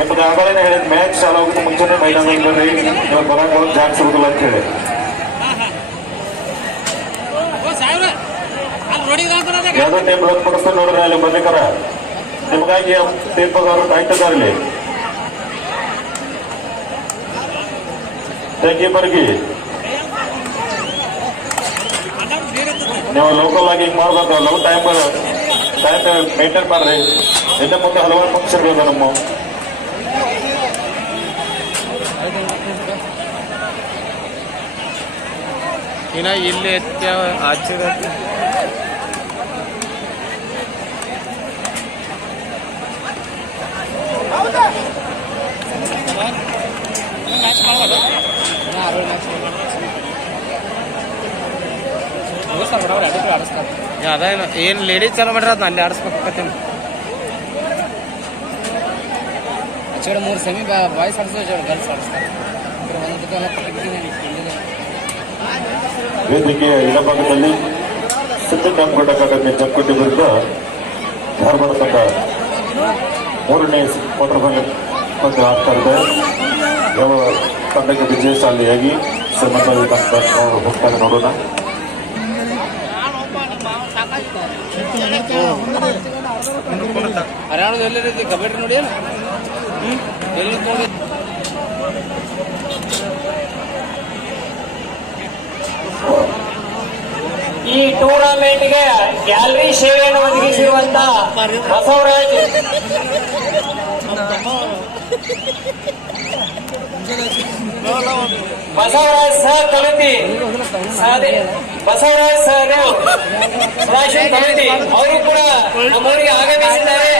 ನಿಮ್ಗೆ ಆಗಲೇ ಹೇಳಿದ ಮ್ಯಾಚ್ ಚಾಲು ಆಗುತ್ತೆ ಮುಂಚೆನೆ ಮೈದಾನದಲ್ಲಿ ಬರ್ರಿ, ನೀವು ಬರಂಗ ಜಾಗ ಸಿಗುದಿಲ್ಲ ಅಂತ ಹೇಳಿ. ಯಾವುದೋ ಟೈಮ್ ಲೋನ್ ಕೊಡಿಸ್ತಾರೆ ನೋಡ್ರಿ, ಅಲ್ಲಿ ಬರ್ಲಿಕ್ಕಾರ ನಿಮ್ಗಾಗಿ ತೀರ್ಪದವರು ಕಾಯ್ತಿದ್ದಾರಲ್ಲಿ. ತೆಗಿ ಬರ್ಗಿ ನೀವು ಲೋಕಲ್ ಆಗಿ ಹಿಂಗ್ ಮಾಡ್ಬೇಕು. ಲವ್ ಟೈಮ್ ಮೇಂಟೈನ್ ಮಾಡ್ರಿ. ಇನ್ನು ಮುಂದೆ ಹಲವಾರು ಫಂಕ್ಷನ್ ಬೇಕು ನಮ್ಮ. ಇನ್ನ ಇಲ್ಲಿ ಆಶ್ಚರ್ಯ ಅದೇನು ಏನು ಲೇಡೀಸ್ ಚಾಲು ಮಾಡ್ರಿ, ಅದನ್ನ ಅಲ್ಲಿ ಆಡಿಸ್ಬೇಕತ್ತೀನಿ. ಆಚೆ 3 ಸೆಮಿ ಬಾಯ್ಸ್ ಆಡಿಸ್ತಾರೆ, ಗರ್ಲ್ಸ್ ಆಡಿಸ್ತಾರೆ. ವೇದಿಕೆಯ ಎಡಭಾಗದಲ್ಲಿ ಸಿದ್ದರಾಮಗೌಡ ಅಕಾಡೆಮಿ ಜಂಕುಟಿ ವಿರುದ್ಧ ಧಾರವಾಡ ತಂಡ 3ನೇ ಕ್ವಾರ್ಟರ್ ಫೈನಲ್ ಪಂದ್ಯ ಆಗ್ತಾ ಇದೆ. ಯಾವ ತಂಡಕ್ಕೆ ವಿಜಯಶಾಲಿಯಾಗಿ ಶ್ರೀಮಂತ ಹೋಗ್ತಾರೆ ನೋಡೋಣ. ಹರಿಯಾಣದ ಎಲ್ಲ ರೀತಿ ಕಬಡ್ಡಿ ನೋಡಿ ಎಲ್ಲಿ ನೋಡಿ. ಈ ಟೂರ್ನಮೆಂಟ್ಗೆ ಗ್ಯಾಲರಿ ಸೇವೆಯನ್ನು ಒದಗಿಸಿರುವಂತ ಬಸವರಾಜ್ ಸಹ ಕಲತಿ, ಬಸವರಾಜ್ ಸಹದೇವ್ ಸದಾಶಿವ ಕಲತಿ ಅವರು ಕೂಡ ನಮ್ಮೂರಿಗೆ ಆಗಮಿಸಿದ್ದಾರೆ.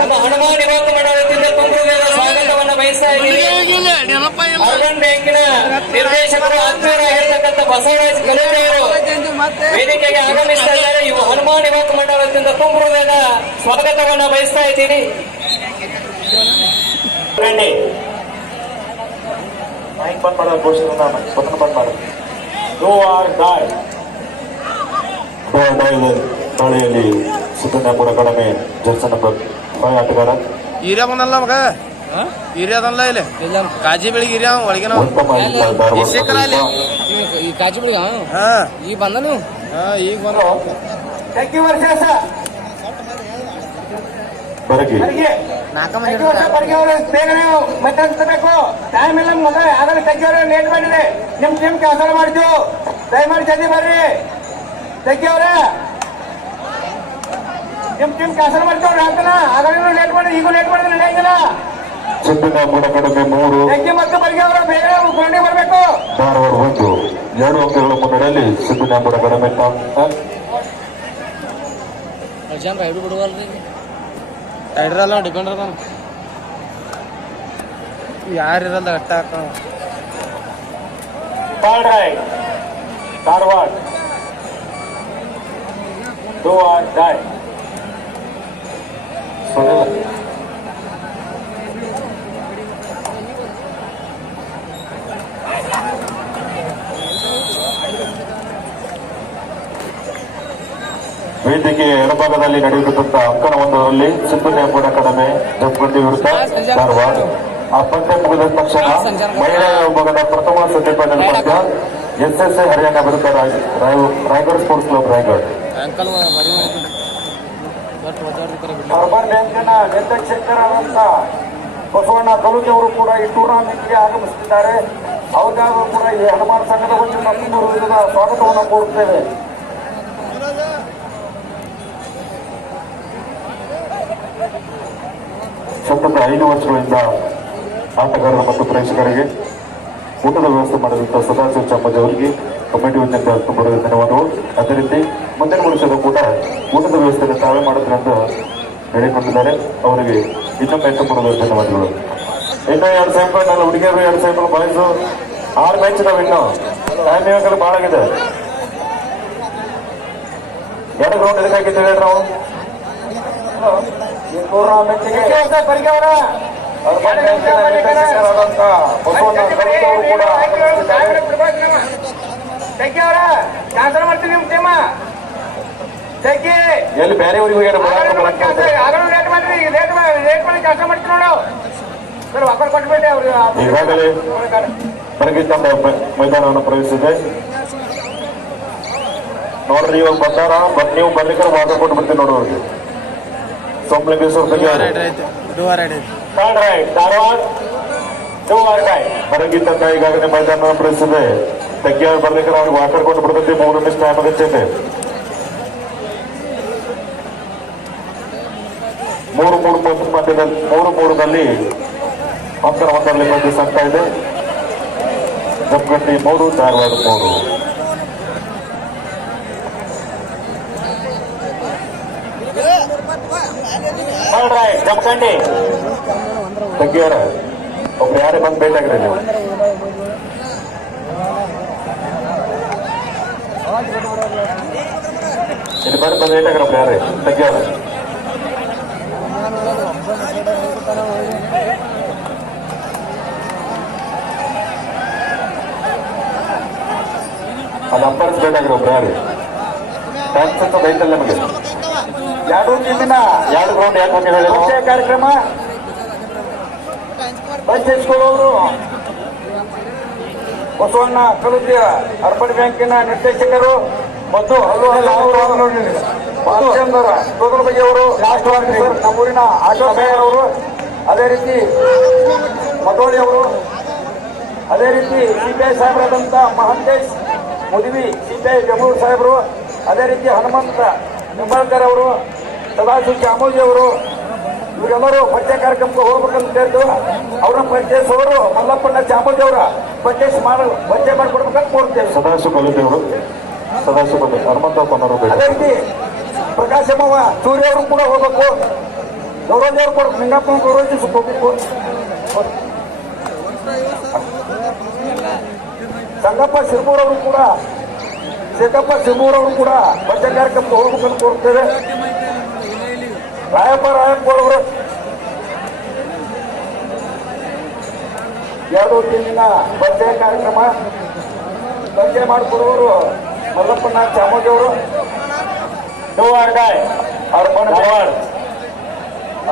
ನಮ್ಮ ಹನುಮಾನ್ ಯುವಕ ಮಂಡಳದಿಂದ ತುಂಬುವುದರ ಸ್ವಾಗತವನ್ನು ಬಯಸ್ತಾ ಇದ್ದೀವಿ. ಅರ್ಬನ್ ಬ್ಯಾಂಕಿನ ನಿರ್ದೇಶಕರು ಆತ್ಮೀಯರಾಗಿರ್ತಕ್ಕಂಥ ಬಸವರಾಜ್ ಕಲತಿ ಅವರು ವೇದಿಕೆಗೆ ಆಗಮಿಸ್ತಾ ಇದ್ದಾರೆ. ಇವು ಹನುಮಾನ್ ಯುವಕ ಮಂಡಳದಿಂದ ತುಂಬುವುದರ ಸ್ವಾಗತವನ್ನು ಬಯಸ್ತಾ ಇದ್ದೀನಿ. ಮೈಕ್ ಬಂದ್ ಮಾಡೋದು ಘೋಷಣೆ ಬಟನ್ ಬಂದ್ ಮಾಡೋದು. ದಾಳಿಯಲ್ಲಿ ಸಿದ್ದರಾಮಗೌಡ ಅಕಾಡೆಮಿ ಜರ್ಸಿ ನಂಬರ್ 5 ಆಟಗಾರ ಹಿರಿಯ ಬಂದಲ್ಲ ಮಗ, ಹಿರಿಯದಲ್ಲ ಇಲ್ಲಿ ಕಾಜಿ ಬೆಳಿಗ್ಗೆ ಹಿರಿಯ ಒಳಗಿನ ಕಾಜಿ ಬೆಳಿಗ್ಗೆ ಈಗ ಬಂದನು. ಈಗ ಬಂದ ಮತ್ತಬೇಕು ಟೈಮ್ ಇಲ್ಲ. ಆಗಲೇ ತೆಗಿಯವ್ರೆ ಲೇಟ್ ಮಾಡಿದೆ. ನಿಮ್ ಟೀಮ್ ಕ್ಯಾನ್ಸಲ್ ಮಾಡ್ತೀವಿ, ದಯಮಾಡಿ ಜಲ್ದಿ ಬರ್ರಿ. ತೆಗಿಯವ್ರೆ ನಿಮ್ ಟೀಮ್ ಕ್ಯಾನ್ಸಲ್ ಮಾಡ್ತೀವ್ರಿ ಅಂತನ. ಆಗಲೂ ಲೇಟ್ ಮಾಡಿ, ಈಗೂ ಲೇಟ್ ಮಾಡಿದ್ರೆ ನಡೆಯಂಗಿಲ್ಲ. ಸಿದ್ದರಾಮಗೌಡ ಅಕಾಡೆಮಿ 3 ತೆಗಿ ಮತ್ತು ಬರ್ಗಿಯವ್ರ ಬೇಗ ಕೊಂಡಿ ಬರ್ಬೇಕು. ಧಾರವಾಡ 1 2 ಅಂಕಗಳ ಮುನ್ನಡೆಯಲ್ಲಿ ಸಿದ್ದರಾಮಗೌಡ ಅಕಾಡೆಮಿ ರೈಡ್ ಬಿಡುವಲ್ರಿ. ರೈಡ್ರಲ್ಲ ಡಿಪೆಂಡ್ ಅದ, ಯಾರಿರಲ್ಲ ಅಟ್ಟ ಹಾಕ. Dharwad 2 or die. ವೇದಿಕೆಯ ಎಡಭಾಗದಲ್ಲಿ ನಡೆಯುತ್ತಿದ್ದಂತ ಅಂಕಣ 1ರಲ್ಲಿ ಸಿದ್ದರಾಮಗೌಡ ಅಕಾಡೆಮಿ ಜಂಪುಟಿ ವಿರುದ್ಧ ಧಾರವಾಡ. ಆ ಪಂದ್ಯ ಮುಗಿದ ತಕ್ಷಣ ಮಹಿಳಾ ವಿಭಾಗದ ಪ್ರಥಮ ಸೆಮಿಫೈನಲ್ ಪಂದ್ಯ ಎಸ್ಎಸ್ಎ ಹರಿಯಾಣ ವಿರುದ್ಧ Raigad sports club Raigad. Urban ಬ್ಯಾಂಕಿನ ನಿರ್ದೇಶಕರಾದಂತ ಬಸವಣ್ಣ ಕಲುತಿ ಅವರು ಕೂಡ ಈ ಟೂರ್ನಮೆಂಟ್ಗೆ ಆಗಮಿಸುತ್ತಿದ್ದಾರೆ. ಅವರಿಗೂ ಕೂಡ ಈ ಹನುಮಾನ್ ಸಂಘದ ವತಿಯಿಂದ ಮುಂದುವರಿದ ಸ್ವಾಗತವನ್ನು ಕೋರುತ್ತೇವೆ. ಸತತ 5 ವರ್ಷಗಳಿಂದ ಆಟಗಾರರು ಮತ್ತು ಪ್ರೇಕ್ಷಕರಿಗೆ ಊಟದ ವ್ಯವಸ್ಥೆ ಮಾಡಿದಂಥ ಸದಾಶಿವ ಚಾಮರಾಜ್ ಅವರಿಗೆ ಕಮಿಟಿ ವತಿಯಿಂದ ತುಂಬ ಧನ್ಯವಾದಗಳು. ಅದೇ ರೀತಿ ಮುಂದಿನ ವರ್ಷದ ಕೂಡ ಊಟದ ವ್ಯವಸ್ಥೆಯನ್ನು ತಾವೇ ಮಾಡುತ್ತಾರೆ ಅಂತ ಹೇಳಿಕೊಂಡಿದ್ದಾರೆ. ಅವರಿಗೆ ಇನ್ನೊಮ್ಮೆ ತುಂಬ ಧನ್ಯವಾದಗಳು. ಇನ್ನೂ 2 ಸ್ಯಾಂಪಲ್ ನಾನು ಹುಡುಗಿಯರು 2 ಸ್ಯಾಂಪಲ್ ಬಾಯ್ಸು 6 ಮ್ಯಾಚ್ ನಾವು ಇನ್ನೂ ಟೈಮ್ ಇವಾಗ ಭಾಳ ಆಗಿದೆ. 2 ಗ್ರೌಂಡ್ ಇದಕ್ಕಾಗಿತ್ತು ಹೇಳ್ರಿ ನಾವು ಟೂರ್ನಮೆಂಟ್ಗೆ ಬಸವಣ್ಣ ಕೂಡ ಕ್ಯಾನ್ಸಲ್ ಮಾಡ್ತೀವಿ. ನಿಮ್ ಟೀಮ ಎಲ್ಲಿ ಬೇರೆ ಊರಿಗೆ ಲೇಟ್ ಮಾಡ್ರಿ, ಲೇಟ್ ಮಾಡಿ ಕ್ಯಾನ್ಸಲ್ ಮಾಡ್ತೀವಿ. ನೋಡು ಈಗಾಗಲೇ ಬರಗಿ ತಂಡ ಮೈದಾನವನ್ನು ಪ್ರವೇಶಿಸಿದೆ. ನೋಡ್ರಿ ಇವಾಗ ಬಂದಾರ, ನೀವು ಬರ್ಲಿಕ್ಕೆ ವಾದ ಕೊಟ್ಟು ಬರ್ತೀನಿ ನೋಡೋರಿಗೆ. ಸೋಮಲಿಂಗೇಶ್ವರ ಬರಗಿ ತಂಡ ಈಗಾಗಲೇ ಮೈದಾನವನ್ನು ಪ್ರವೇಶಿಸಿದೆ. ತಗ್ಗಿ ಬರ್ಲಿಕ್ಕೆ ಅವ್ರಿಗೆ ವಾಕರ್ ಕೊಟ್ಟು ಬಿಡ್ತೈತಿ. 3 ನಿಮಿಷ ಟೈಮ್ ಆಗಚ್ಚೈತೆ. 3-3 ಅಂತರ ಒಂದರಲ್ಲಿ ಬಂದು ಸಾಗ್ತಾ ಇದೆ. ಜಮಖಂಡಿ 3, ಧಾರವಾಡ 3. ಜಮಖಂಡಿ ತಗ್ಗಿಯವರ ಒಬ್ರು ಯಾರೇ ಬಂದು ಭೇಟಿಯಾಗ್ರಿ ನೀವು. ಇಲ್ಲಿ ಬಂದು ಭೇಟಿಯಾಗ್ರಿ ಒಬ್ರು ಯಾರೇ ತಗ್ಗಿಯವರ. ಅದು ಅಂಪರ್ಸ್ ಬೇಕಾಗ್ರಿ ಒಬ್ರು ಯಾರು. ಟ್ಯಾಕ್ಸ್ ಅಂತ ಐತಲ್ಲ ನಮಗೆ. 2 ಗ್ರೌಂಡ್ ಯಾಕೆ ಹೋಗಿ ಕಾರ್ಯಕ್ರಮ ಪರಿಚಯಿಸಿಕೊಳ್ಳೋರು ಬಸವಣ್ಣ ಕಲುದ್ಯ ಅರ್ಬನ್ ಬ್ಯಾಂಕಿನ ನಿರ್ದೇಶಕರು ಮತ್ತು ಗೌತಮ ಬಗ್ಗೆ ಅವರು ಲಾಸ್ಟ್ ಆಫೀಸರ್ ನಮ್ಮೂರಿನ ಆಟೋ ಮೇಯರ್ ಅವರು, ಅದೇ ರೀತಿ ಮತೋಳಿ ಅವರು, ಅದೇ ರೀತಿ ಸಿಪಿಐ ಸಾಹೇಬರಾದಂಥ ಮಹಂತೇಶ್ ಮುದಿವಿ ಸಿಪಿಐ ಬೆಂಗಳೂರು ಸಾಹೇಬರು, ಅದೇ ರೀತಿ ಹನುಮಂತ ನಿಂಬಾಳ್ಕರ್ ಅವರು, ಸದಾಶಿವ ಚಾಮೋಜಿ ಅವರು, ಇವರೆಲ್ಲರೂ ಪರಿಚಯ ಕಾರ್ಯಕ್ರಮಕ್ಕೆ ಹೋಗ್ಬೇಕಂತ ಹೇಳಿದ್ರು. ಅವ್ರನ್ನ ಪರಿಚಯಿಸೋರು ಮಲ್ಲಪ್ಪಣ್ಣ ಚಾಮೋಜಿ ಅವರ ಪರಿಚಯ ಮಾಡಿಕೊಡ್ಬೇಕಂತ ಕೋರ್ತೇವೆ. ಸದಾಶಿವ ಕಲಿತೇವರು, ಸದಾಶಿವ ಹನುಮಂತಪ್ಪನವರು, ಅದೇ ರೀತಿ ಪ್ರಕಾಶಮ್ಮ ಸೂರ್ಯ ಅವರು ಕೂಡ ಹೋಗ್ಬೇಕು. ಗೌರವ ಅವರು ಕೂಡ ನಿಂಗಪ್ಪನ ಗೌರವಿಸಬೇಕು. ಸಂಗಪ್ಪ ಶಿರ್ಮೂರವರು ಕೂಡ, ಶೇಖಪ್ಪ ಶಿರ್ಮೂರವರು ಕೂಡ ಪರಿಚಯ ಕಾರ್ಯಕ್ರಮಕ್ಕೆ ಹೋಗ್ಬೇಕಂತ ಕೋರ್ತೇವೆ. ರಾಯಪ್ಪ ಅವರು 2 ತಿಂಗಳಿನ ಪರಿಚಯ ಕಾರ್ಯಕ್ರಮ ಪರಿಚಯ ಮಾಡಿಕೊಡುವವರು ಮಲ್ಲಪ್ಪಣ್ಣ ಚಾಮೋಜಿ ಅವರು.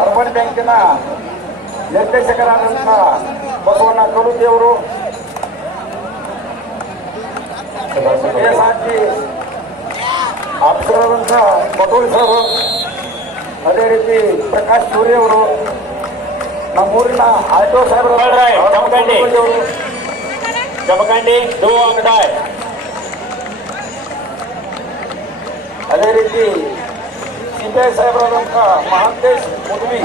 ಅರ್ಬನ್ ಬ್ಯಾಂಕಿನ ನಿರ್ದೇಶಕರಾದಂಥ ಬಸವಣ್ಣ ಕಲುದಿ ಅವರು, KSRT ಆಫೀಸರಾದಂಥ ಮಧುಲ್ ಸರ್, ಅದೇ ರೀತಿ ಪ್ರಕಾಶ್ ಸೂರ್ಯ ಅವರು, ನಮ್ಮೂರಿನ ಆಟೋ ಸಾಹೇಬರು, ಜಮಖಂಡಿ ಅದೇ ರೀತಿ ಸಿಪಿಐ ಸಾಹೇಬರಾದಂಥ ಮಹಂತೇಶ್ ಮುದ್ವಿ,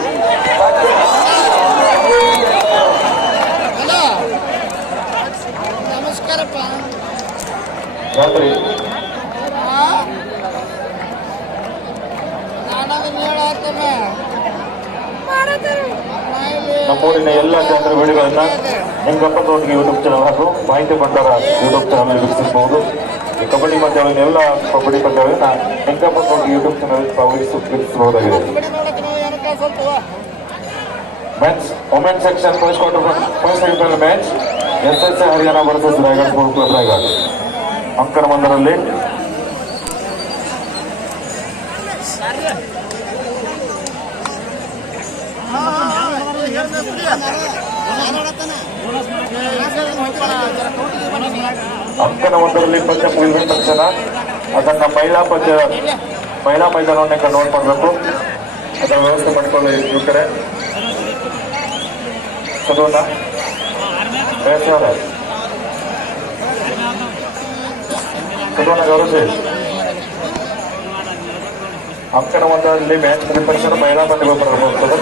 ನಮಸ್ಕಾರಪ್ಪ. ರಾತ್ರಿ ನಮ್ಮೂರಿನ ಎಲ್ಲ ಜನರ ವಿಡಿಯೋಗಳನ್ನ ನಿಂಗಪ್ಪ ತೋಟಿಗೆ ಯೂಟ್ಯೂಬ್ ಚಾನಲ್ ಹಾಗೂ ಮಾಹಿತಿ ಭಂಡಾರ ಯೂಟ್ಯೂಬ್ ಚಾನಲ್ ವೀಕ್ಷಿಸಬಹುದು. ಈ ಕಬಡ್ಡಿ ಪಂದ್ಯಗಳನ್ನ ಎಲ್ಲ ಕಬಡ್ಡಿ ಪಂದ್ಯಗಳನ್ನ ನಿಂಗಪ್ಪ ತೋಟಿಗೆ ಯೂಟ್ಯೂಬ್ ಚಾನಲ್ ವೀಕ್ಷಿಸಬಹುದಾಗಿದೆ. Men's women section first quarter match SSC Haryana versus Raigad sports club Raigad. ಅಂಕಣ 1ರಲ್ಲಿ ಅಂಕಣ 1ರಲ್ಲಿ ಪಂದ್ಯ ಮುಗಿದ ತಕ್ಷಣ ಅದನ್ನ ಮಹಿಳಾ ಮೈದಾನವನ್ನೇ ಕನ್ವರ್ಟ್ ಮಾಡಬೇಕು. ಅದರ ವ್ಯವಸ್ಥೆ ಮಾಡಿಕೊಳ್ಳಿ ಯುವಕರೇ. ಸದೋನ ಸದೋನ ಗೌರವ ಅಂಕಣ 1ರಲ್ಲಿ ಮ್ಯಾಚ್ ಮುಗಿದ ತಕ್ಷಣ ಮಹಿಳಾ ಪಂದ್ಯಗಳು ಬರಬಹುದು.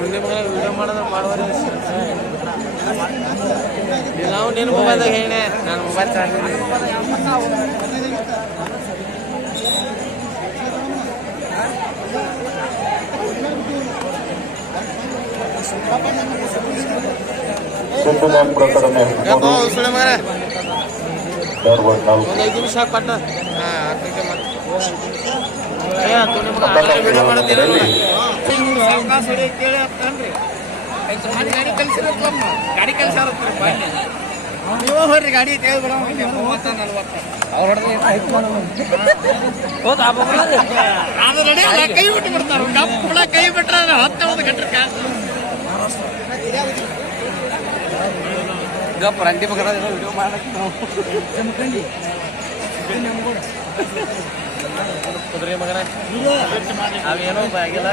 ವಿಡಿಯೋ ಮಾಡೋದು ಮಾಡುವರೆ ನಾವು ನಿನ್ನ ಮೊಬೈಲ್ದಾಗ ಹೇಳಿ ನನ್ನ ಮೊಬೈಲ್ ಒಂದು 5 ನಿಮಿಷ ಪಟ್ಟ ವಿಡಿಯೋ ಮಾಡೋದಿಲ್ಲ. ಗಾಡಿ ಕಲ್ಸಿರತ್ತಮ್ಮ, ಗಾಡಿ ಕಲ್ಸಾರ ನೀವು ಹೋಗ್ರಿ, ಗಾಡಿ 30-40 ಕೈ ಬಿಟ್ಟು ಬಿಡ್ತಾರ ಕೈ ಬಿಟ್ರೆ ಹತ್ತು ಗಂಟೆ ಗಪ್ಪ ರಂಡಿ ಮಗನ ವಿಡಿಯೋ ಮಾಡಕ್ಕೆ ನಾವು ಕುದುರೆ ಮಗನ ಅವೇನೋ ಆಗಿಲ್ಲ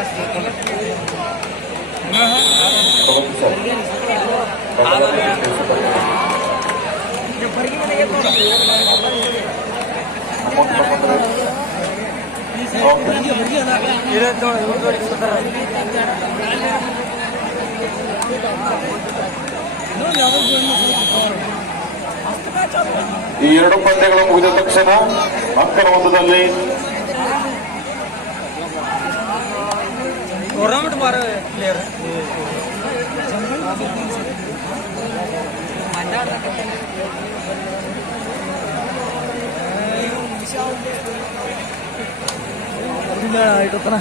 ಈ ಎರಡು ಪಂದ್ಯಗಳು ಮುಗಿದ ತಕ್ಷಣ ಮಕ್ಕಳ ಒಂದದಲ್ಲಿ ಟೂರ್ನಮೆಂಟ್ ಬಾರ ಪ್ಲೇಯರ್ ಇಟ್ಟುತ್ತಾನ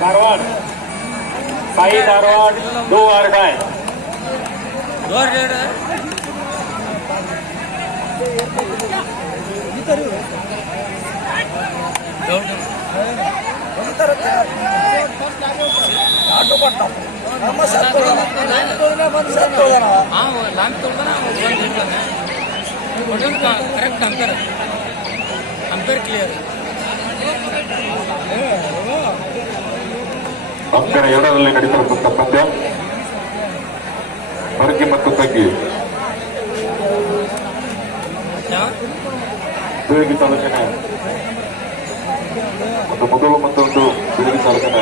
धारवाड साई धारवाड 2 आरडाय ಕರೆಕ್ಟ್ ಅಂಪೇರ್ ಕ್ಲಿಯರ್ ಅಂಕಣ ಎರಡರಲ್ಲಿ ನಡೀತಿರತಕ್ಕಂಥ ಪಂದ್ಯ ಹೊರಗೆ ಮತ್ತು ತಗ್ಗಿ ಬೀಳಗಿ ತಾಲೂಕಿನ ಒಂದು ಮೊದಲು ಮತ್ತೊಂದು ಬೀಳಗಿ ತಾಲೂಕಿನ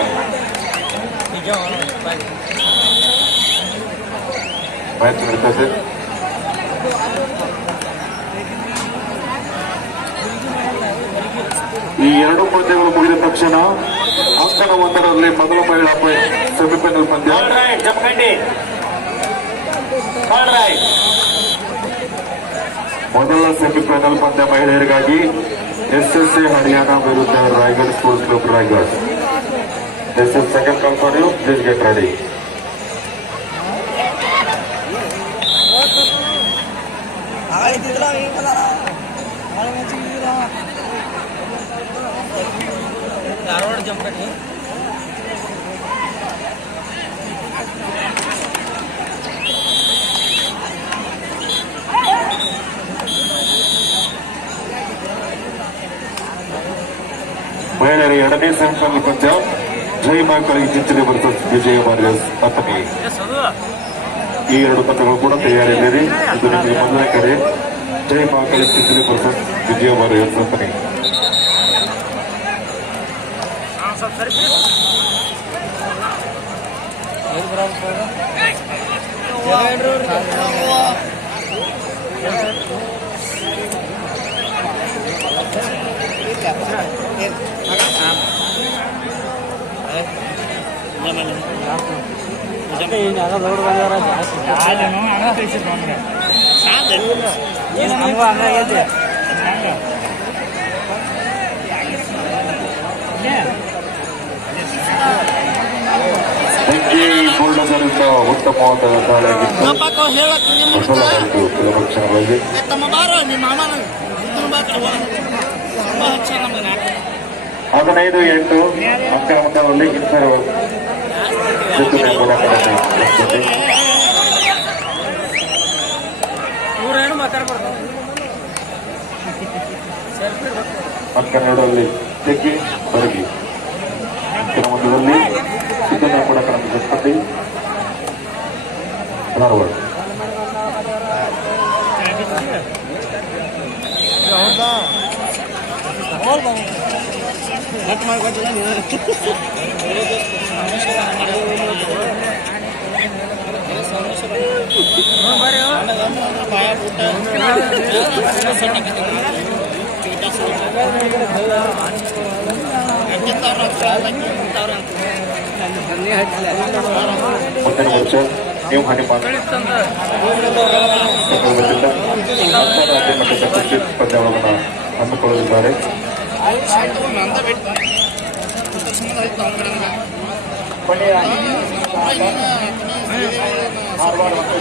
ಮ್ಯಾಚ್ ನಡೀತಾ ಇದೆ. ಈ ಎರಡು ಪಂದ್ಯಗಳು ಮುಗಿದ ತಕ್ಷಣ ಅಂಕಣ ಒಂದರಲ್ಲಿ ಮೊದಲ ಮಹಿಳಾ ಸೆಮಿಫೈನಲ್ ಪಂದ್ಯ ಜಮಖಂಡಿ ಮೊದಲ ಸೆಮಿಫೈನಲ್ ಪಂದ್ಯ ಮಹಿಳೆಯರಿಗಾಗಿ SSA ಹರಿಯಾಣ ವಿರುದ್ಧ Raigad sports club Raigad. This is second call for you. Please get ready. Dharwad ಜಂಪಟ್ಟಿ ಮಹಿಳೆಯರ ಎರಡನೇ ಸೆಮಿಫೈನಲ್ ಪಂದ್ಯ ಜೈ ಮಕ್ಕಳಿಗೆ ಚಿಂಚನೆ ವರ್ಸಸ್ ವಿಜಯ ವಾರಿಯರ್ಸ್ ಅತನಿ. ಈ ಎರಡು ಪಂದ್ಯಗಳು ಕೂಡ ತಯಾರಿಯಲ್ಲಿದೆ. ಇದು ನಿಮಗೆ ಮೊದಲನೇ ಕರೆ. ಜೈ ಮಕ್ಕಳಿಗೆ ಚಿಂಚನೆ ವರ್ಸಸ್ ವಿಜಯ ವಾರಿಯರ್ಸ್ ಅತನಿ. ಗೋಲ್ಡರಿಂದ ಉತ್ತಮವಾದ ದಾಳಿಯಾಗಿತ್ತು. ಕೆಲವು ಕ್ಷಣಗಳಲ್ಲಿ 15-8 ಮಕ್ಕಳ ಮಟ್ಟದಲ್ಲಿ ಇಬ್ಬರು ಜಿದ್ದುನೆ ಮೂಲಕ ಮಕ್ಕಳ ನಡುವಲ್ಲಿ ತೆಗ್ಗಿ ಬರಗಿ ಮಕ್ಕಳ ಮಟ್ಟದಲ್ಲಿ ಜಿದ್ದುನೆ ಕೂಡ ಕಣದಲ್ಲಿ ಧಾರವಾಡ. ಮುಂದಿನ ವರ್ಷ ನೀವು ಹಾನಿ ರಾಜ್ಯ ಮಟ್ಟದ ಕ್ರಿಕೆಟ್ ಪಂದ್ಯಗಳನ್ನು ಹಮ್ಮಿಕೊಳ್ಳಲಿದ್ದಾರೆ. ಬಳಿಯ ಧಾರವಾಡ ಮತ್ತು